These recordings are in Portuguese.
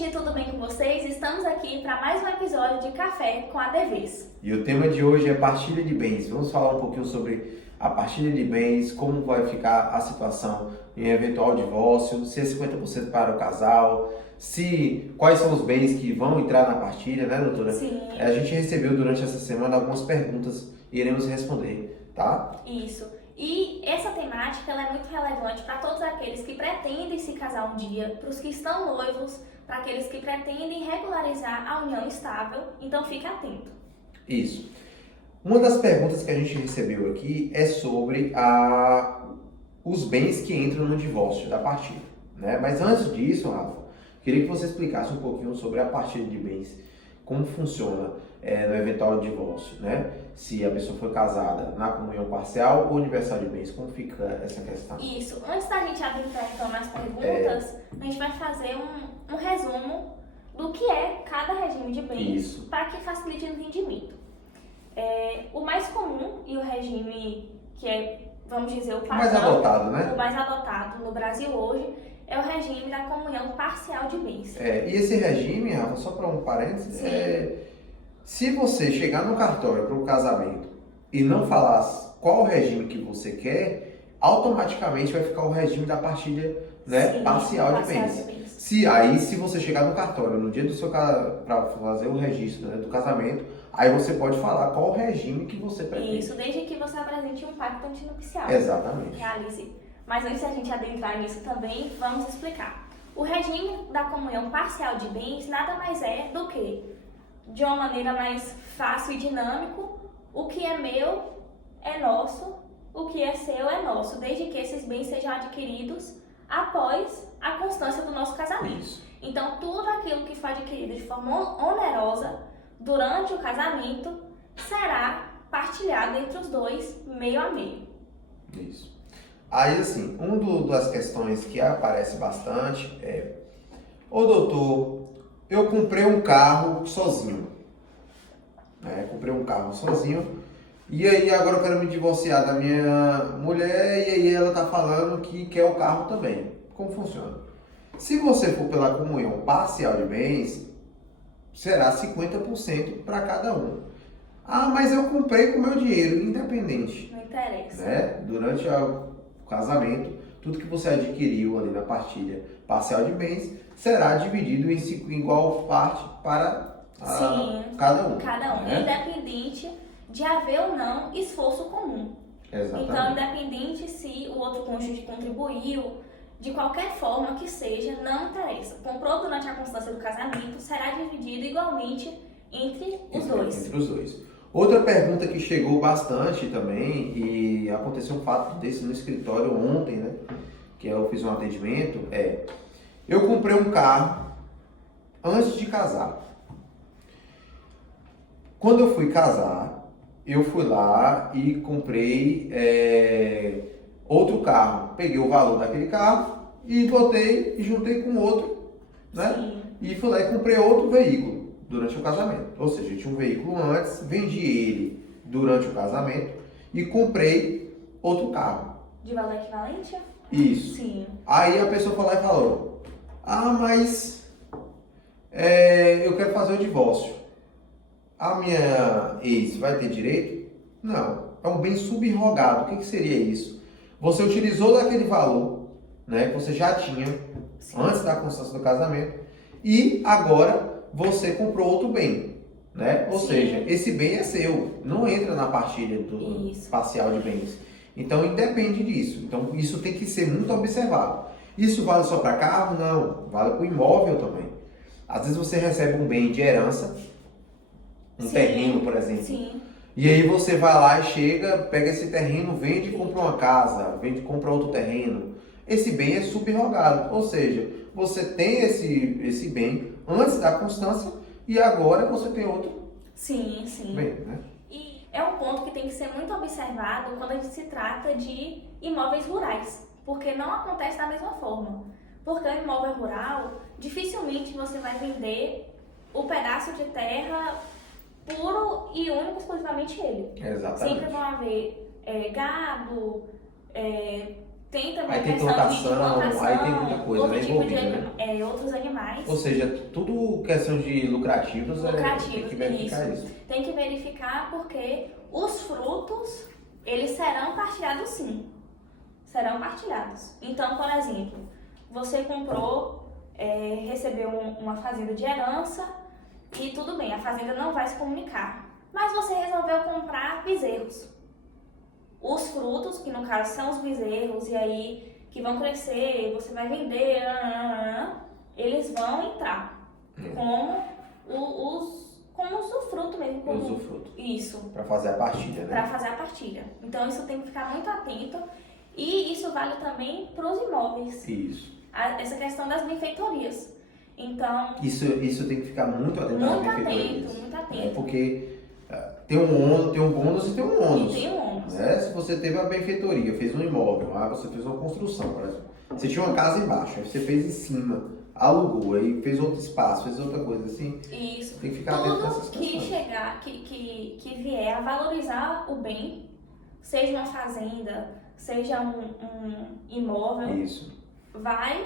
gente, tudo bem com vocês? Estamos aqui para mais um episódio de Café com a Devês. E o tema de hoje é partilha de bens. Vamos falar um pouquinho sobre a partilha de bens, como vai ficar a situação em eventual divórcio, se é 50% para o casal, quais são os bens que vão entrar na partilha, né, doutora? Sim. A gente recebeu durante essa semana algumas perguntas e iremos responder, tá? Isso. E essa temática ela é muito relevante para todos aqueles que pretendem se casar um dia, para os que estão noivos, para aqueles que pretendem regularizar a união estável. Então fique atento. Isso. Uma das perguntas que a gente recebeu aqui é sobre os bens que entram no divórcio da partilha, né? Mas antes disso, Rafa, queria que você explicasse um pouquinho sobre a partilha de bens, como funciona no eventual divórcio, né? Se a pessoa for casada na comunhão parcial ou universal de bens, como fica essa questão? Isso. Antes da gente adentrar então nas perguntas, a gente vai fazer um resumo do que é cada regime de bens para que facilite o entendimento. O mais comum e o regime que é, vamos dizer, o padrão, mais adotado, né? O mais adotado no Brasil hoje é o regime da comunhão parcial de bens. E esse regime, Rafa, só para um parênteses, se você chegar no cartório para o casamento e não falar qual regime que você quer, automaticamente vai ficar o regime da partilha, né, parcial de bens. Se você chegar no cartório no dia do seu para fazer o registro, né, do casamento, aí você pode falar qual regime que você pretende. Isso, desde que você apresente um pacto antinupcial. Exatamente. Realize. Mas antes da gente adentrar nisso também, vamos explicar. O regime da comunhão parcial de bens nada mais é do que, de uma maneira mais fácil e dinâmico, o que é meu é nosso, o que é seu é nosso, desde que esses bens sejam adquiridos após a constância do nosso casamento. Isso. Então, tudo aquilo que for adquirido de forma onerosa durante o casamento será partilhado entre os dois, meio a meio. Isso. Aí, assim, das questões que aparece bastante é: ô doutor, eu comprei um carro sozinho. Comprei um carro sozinho. E aí agora eu quero me divorciar da minha mulher e aí ela tá falando que quer o carro também. Como funciona? Se você for pela comunhão parcial de bens, será 50% para cada um. Ah, mas eu comprei com meu dinheiro, independente. Não interessa. Durante o casamento, tudo que você adquiriu ali na partilha parcial de bens será dividido em igual parte para cada um. Cada um, independente de haver ou não esforço comum. Exatamente. Então, independente se o outro cônjuge contribuiu, de qualquer forma que seja, não interessa. Comprou durante a constância do casamento, será dividido igualmente entre os dois. Entre os dois. Outra pergunta que chegou bastante também, e aconteceu um fato desse no escritório ontem, né? Que eu fiz um atendimento, eu comprei um carro antes de casar. Quando eu fui casar, eu fui lá e comprei outro carro. Peguei o valor daquele carro e botei e juntei com outro, né? Sim. E fui lá e comprei outro veículo durante o casamento. Ou seja, eu tinha um veículo antes, vendi ele durante o casamento e comprei outro carro. De valor equivalente? Isso. Sim. Aí a pessoa foi lá e falou: mas eu quero fazer o divórcio. A minha ex vai ter direito? Não. É um bem subrogado. O que seria isso? Você utilizou daquele valor, né, que você já tinha antes da constância do casamento e agora você comprou outro bem, né? Ou seja, esse bem é seu, não entra na partilha do parcial de bens. Então, independe disso. Então, isso tem que ser muito observado. Isso vale só para carro? Não. Vale para o imóvel também. Às vezes você recebe um bem de herança, terreno, por exemplo. Sim. E aí você vai lá e chega, pega esse terreno, vende e compra uma casa, vende e compra outro terreno. Esse bem é subrogado, ou seja, você tem esse bem antes da constância e agora você tem outro bem, né? E é um ponto que tem que ser muito observado quando se trata de imóveis rurais, porque não acontece da mesma forma. Porque o imóvel rural, dificilmente você vai vender o pedaço de terra puro e único, exclusivamente ele. Exatamente. Sempre vão haver gado, Tem também Aí a tem questão de plantação, aí tem muita coisa, outro né, tipo de envolvida, né? outros animais. Ou seja, tudo questão de lucrativos, tem Lucrativos, que verificar isso. isso. Tem que verificar porque os frutos, eles serão partilhados sim. Serão partilhados. Então, por exemplo, você comprou, recebeu uma fazenda de herança e tudo bem, a fazenda não vai se comunicar. Mas você resolveu comprar bezerros. Os frutos, que no caso são os bezerros, e aí que vão crescer, você vai vender, eles vão entrar como como usufruto mesmo. Como Usufruto. Isso. Para fazer a partilha, né? Para fazer a partilha. Então isso tem que ficar muito atento. E isso vale também para os imóveis. Isso. Essa questão das benfeitorias. Então. Isso tem que ficar muito atento às benfeitorias. Muito atento. Porque tem um bônus e tem um ônus. E tem um ônus. Né? Se você teve a benfeitoria, fez um imóvel, você fez uma construção, por exemplo. Você tinha uma casa embaixo, aí você fez em cima, alugou, aí fez outro espaço, fez outra coisa assim. Isso. Tem que ficar atento nessas Tudo questões. que chegar, que vier a valorizar o bem, seja uma fazenda, seja um imóvel, Isso. vai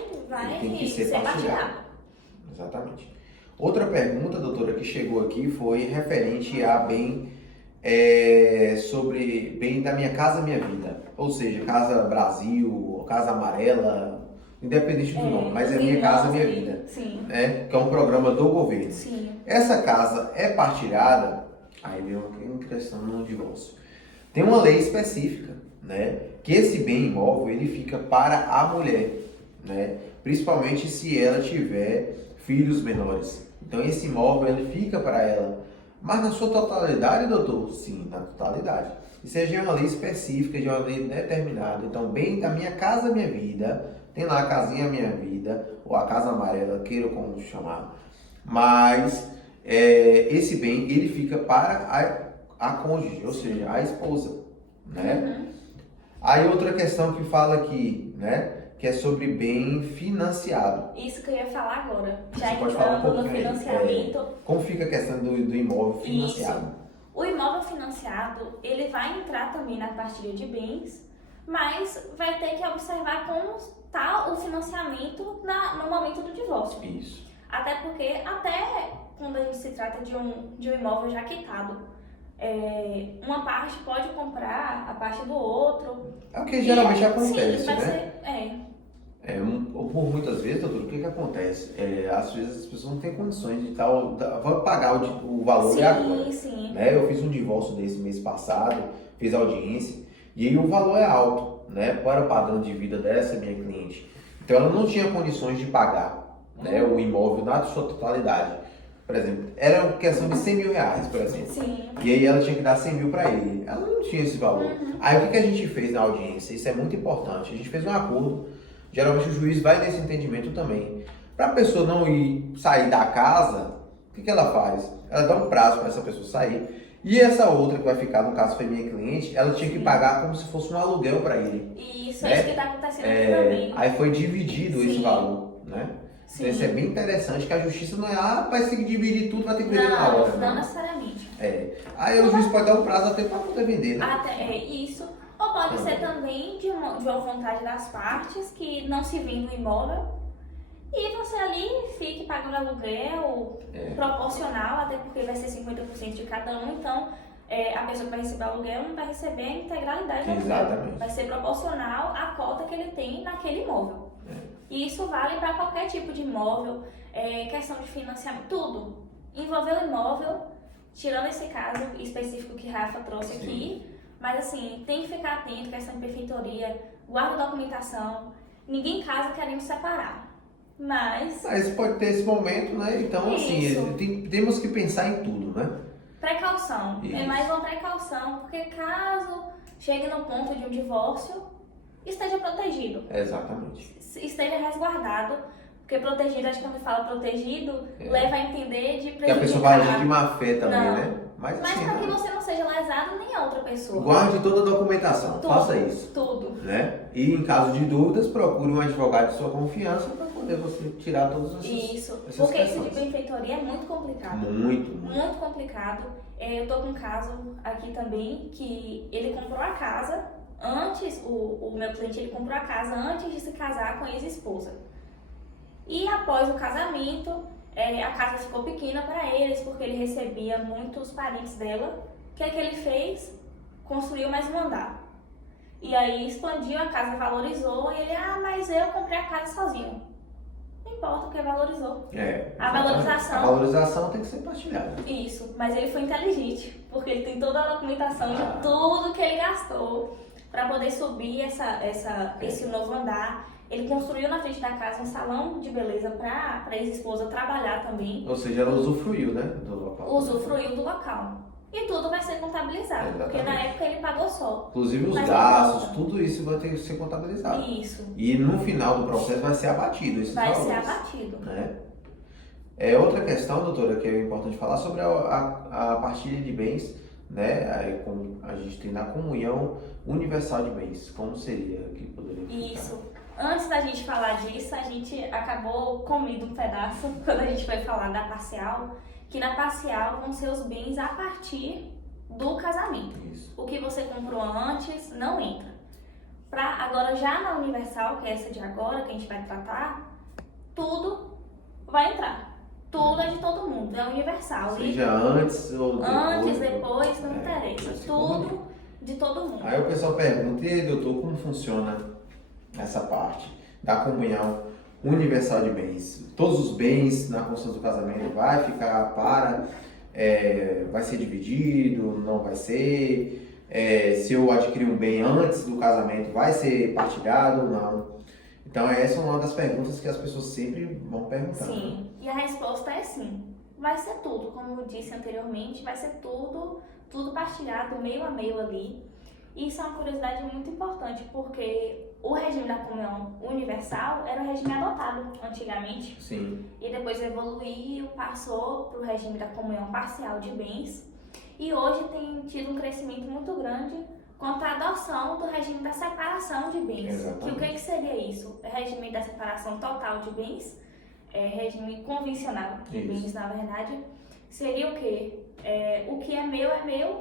Tem que ser partilhado. partilhado. Exatamente. Outra pergunta, doutora, que chegou aqui foi referente a bem sobre bem da Minha Casa Minha Vida. Ou seja, Casa Brasil, Casa Amarela, independente do nome, mas é Minha Casa Minha Vida. Sim. Né? Que é um programa do governo. Sim. Essa casa é partilhada, aí vem uma questão no divórcio. Tem uma lei específica, né? Que esse bem imóvel ele fica para a mulher, né? Principalmente se ela tiver filhos menores. Então esse imóvel ele fica para ela. Mas na sua totalidade, doutor? Sim, na totalidade. Isso é de uma lei específica, de uma lei determinada. Então, bem da Minha Casa Minha Vida, tem lá a Casinha Minha Vida, ou a Casa Amarela, queira como chamar. Mas esse bem ele fica para a cônjuge, ou seja, a esposa, né? Uhum. Aí outra questão que fala aqui, né? Que é sobre bem financiado. Isso que eu ia falar agora. Já Você pode falar um entrando no pouquinho aí, financiamento. Como fica a questão do imóvel financiado? Isso. O imóvel financiado, ele vai entrar também na partilha de bens, mas vai ter que observar como está o financiamento no momento do divórcio. Isso. Até porque, até quando a gente se trata de um imóvel já quitado, uma parte pode comprar a parte do outro. É o que geralmente acontece, sim, vai né? Ser, Por muitas vezes, doutor, o que acontece? Às vezes as pessoas não têm condições de vão pagar o valor sim, de agora. Sim. Né? Eu fiz um divórcio desse mês passado, fiz audiência, e aí o valor é alto, né? Para o padrão de vida dessa minha cliente. Então ela não tinha condições de pagar, né, o imóvel na sua totalidade. Por exemplo, era questão de 100 mil reais, por exemplo. Sim. E aí ela tinha que dar 100 mil para ele. Ela não tinha esse valor. Uhum. Aí o que a gente fez na audiência? Isso é muito importante. A gente fez um acordo. Geralmente o juiz vai nesse entendimento também. Para a pessoa não sair da casa, o que ela faz? Ela dá um prazo para essa pessoa sair. E essa outra que vai ficar, no caso foi minha cliente, ela tinha que pagar como se fosse um aluguel para ele. Isso, né? é isso que está acontecendo aqui também. Aí foi dividido esse Sim. valor, né? Sim. Então isso é bem interessante, que a justiça não vai ter que dividir tudo, vai ter que vender na hora. Não necessariamente. Aí o juiz pode dar um prazo até para poder vender, né? Até isso. Ou pode ser também de uma vontade das partes que não se vende o imóvel e você ali fique pagando aluguel proporcional, até porque vai ser 50% de cada um, então a pessoa que vai receber o aluguel não vai receber a integralidade do aluguel. Exatamente. Vai ser proporcional à cota que ele tem naquele imóvel. E isso vale para qualquer tipo de imóvel, questão de financiamento, tudo. Envolver o imóvel, tirando esse caso específico que Rafa trouxe aqui, mas assim, tem que ficar atento, questão de benfeitoria, guarda a documentação, ninguém casa querendo separar. Mas pode ter esse momento, né? Então, assim, temos que pensar em tudo, né? Precaução. Isso. É mais uma precaução, porque caso chegue no ponto de um divórcio, esteja protegido. Exatamente. Esteja resguardado, porque protegido, acho que quando fala protegido, leva a entender de prejudicar. Que a pessoa vai agir de má fé também, Não. né? Mas assim, para que você não seja lesado nem a outra pessoa. guarde toda a documentação, Tudo, faça isso. Tudo. Né? E em caso de dúvidas, procure um advogado de sua confiança para poder você tirar todas essas Isso, essas porque isso questões. de benfeitoria é muito complicado. Muito. Complicado. Eu tô com um caso aqui também que ele comprou a casa antes, o meu cliente ele comprou a casa antes de se casar com a ex-esposa. E após o casamento, a casa ficou pequena para eles, porque ele recebia muitos parentes dela. O que é que ele fez? Construiu mais um andar. E aí expandiu, a casa valorizou, e ele, mas eu comprei a casa sozinho. Não importa, porque valorizou. A valorização tem que ser partilhada. Isso, mas ele foi inteligente, porque ele tem toda a documentação de tudo que ele gastou para poder subir esse novo andar. Ele construiu na frente da casa um salão de beleza para a ex-esposa trabalhar também. Ou seja, ela usufruiu, né, do local. Usufruiu do local. E tudo vai ser contabilizado, porque na época ele pagou só. Inclusive os gastos, tudo isso vai ter que ser contabilizado. Isso. E no final do processo vai ser abatido esses valores. Vai ser abatido. Né? Outra questão, doutora, que é importante falar sobre a partilha de bens, né? Aí, como a gente tem na comunhão universal de bens. Como seria que poderia ficar? Isso. Antes da gente falar disso, a gente acabou comendo um pedaço quando a gente foi falar da parcial, que na parcial vão ser os bens a partir do casamento. Isso. O que você comprou antes não entra. Agora já na universal, que é essa de agora, que a gente vai tratar, tudo vai entrar. Tudo é de todo mundo, é universal. Seja antes ou depois. Antes, depois, não interessa. Tudo de todo mundo. Aí o pessoal pergunta, e aí, doutor, como funciona essa parte da comunhão universal de bens? Todos os bens na construção do casamento vai ficar vai ser dividido, não vai ser? Se eu adquirir um bem antes do casamento, vai ser partilhado ou não? Então essa é uma das perguntas que as pessoas sempre vão perguntar. Sim, né? e a resposta é sim. Vai ser tudo, como eu disse anteriormente, vai ser tudo partilhado meio a meio ali. E isso é uma curiosidade muito importante, porque o regime da comunhão universal era o regime adotado antigamente. Sim. E depois evoluiu, passou para o regime da comunhão parcial de bens. E hoje tem tido um crescimento muito grande quanto à adoção do regime da separação de bens. Exatamente. Que o que seria isso? É regime da separação total de bens, regime convencional de bens, na verdade. Seria o quê? O que é meu,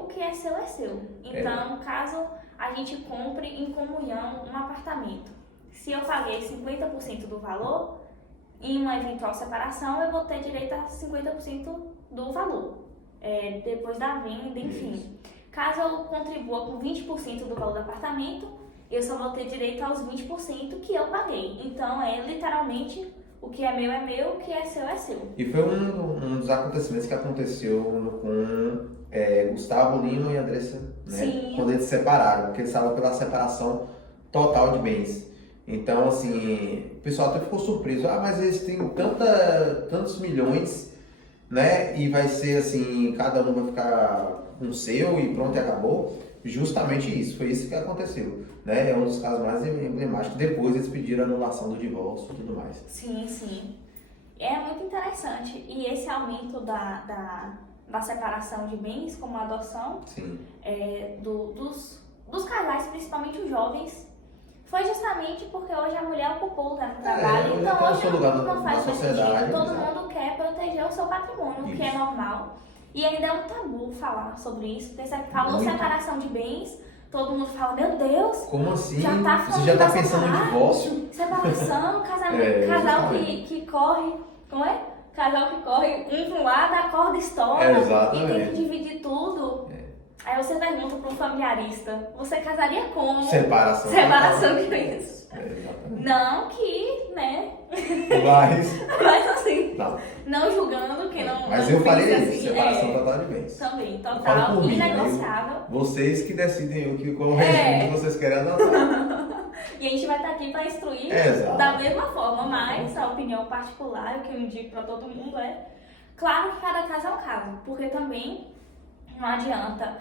o que é seu. Então, caso a gente compre em comunhão um apartamento, se eu paguei 50% do valor, em uma eventual separação, eu vou ter direito a 50% do valor, depois da venda, enfim. Isso. Caso eu contribua com 20% do valor do apartamento, eu só vou ter direito aos 20% que eu paguei. Então, literalmente, o que é meu, o que é seu. E foi um dos acontecimentos que aconteceu com Gustavo Lima e Andressa, né? Sim. Quando eles se separaram, porque eles estavam pela separação total de bens. Então, assim, o pessoal até ficou surpreso. Mas eles têm tantos milhões, né? E vai ser assim, cada um vai ficar com o seu e pronto, e acabou. Justamente isso, foi isso que aconteceu, né? É um dos casos mais emblemáticos. Depois eles pediram a anulação do divórcio e tudo mais. Sim. É muito interessante. E esse aumento da separação de bens, como a adoção, Sim. dos casais, principalmente os jovens, foi justamente porque hoje a mulher ocupou o lugar no trabalho. Então hoje não faz mais sentido. Todo mundo quer proteger o seu patrimônio, o que é normal. E ainda é um tabu falar sobre isso. Falou separação de bens, todo mundo fala, meu Deus, como assim? Você já tá pensando em divórcio? Separação, casamento, casal que corre, como é? Casal que corre, um para um lado, a corda estoura e tem que dividir tudo. Aí você pergunta para um familiarista, você casaria como? Separação de bens. Não que, né? Mas assim, não julgando que não. Mas eu falei isso, separação total de bens. Também, total, inegociável. Vocês que decidem qual regime vocês querem adotar. E a gente vai estar aqui para instruir da mesma forma, mas a opinião particular, o que eu indico para todo mundo claro que cada caso é um caso, porque também não adianta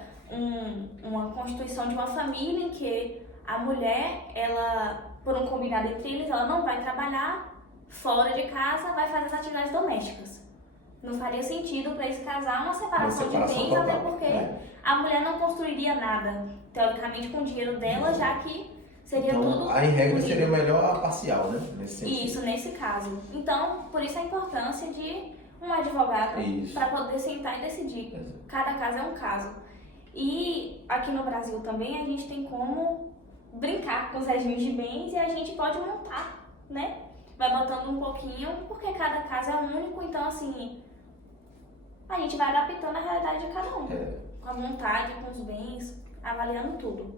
uma constituição de uma família em que a mulher, ela, por um combinado entre eles, ela não vai trabalhar fora de casa, vai fazer as atividades domésticas. Não faria sentido para esse casal uma separação de bens, total. Até porque a mulher não construiria nada, teoricamente, com o dinheiro dela, já que seria tudo... Aí, em regra, seria melhor a parcial, né? Nesse sentido. Isso, nesse caso. Então, por isso a importância de um advogado para poder sentar e decidir. Cada caso é um caso. E aqui no Brasil também a gente tem como brincar com os regimes de bens e a gente pode montar, né? Vai botando um pouquinho, porque cada caso é único, então assim, a gente vai adaptando a realidade de cada um. Com a vontade, com os bens, avaliando tudo.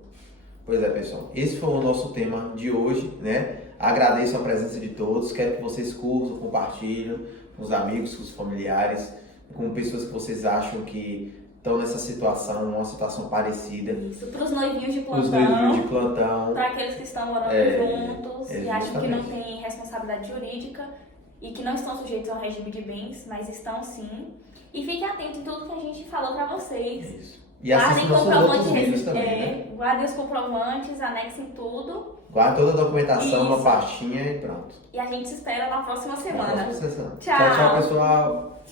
Pois é, pessoal. Esse foi o nosso tema de hoje, né? Agradeço a presença de todos. Quero que vocês curtam, compartilhem com os amigos, com os familiares, com pessoas que vocês acham que estão nessa situação, uma situação parecida. Isso, para os noivinhos de Os noivinhos plantão, de plantão. para aqueles que estão morando juntos e acham que não têm responsabilidade jurídica e que não estão sujeitos ao regime de bens, mas estão sim. E fiquem atentos em tudo que a gente falou para vocês. Isso. E assistam nossos outros vídeos também, né? Guardem os comprovantes, anexem tudo. Guarda toda a documentação, uma Isso. pastinha e pronto. E a gente se espera na próxima semana. Na próxima sessão. Tchau. Tchau, tchau, pessoal.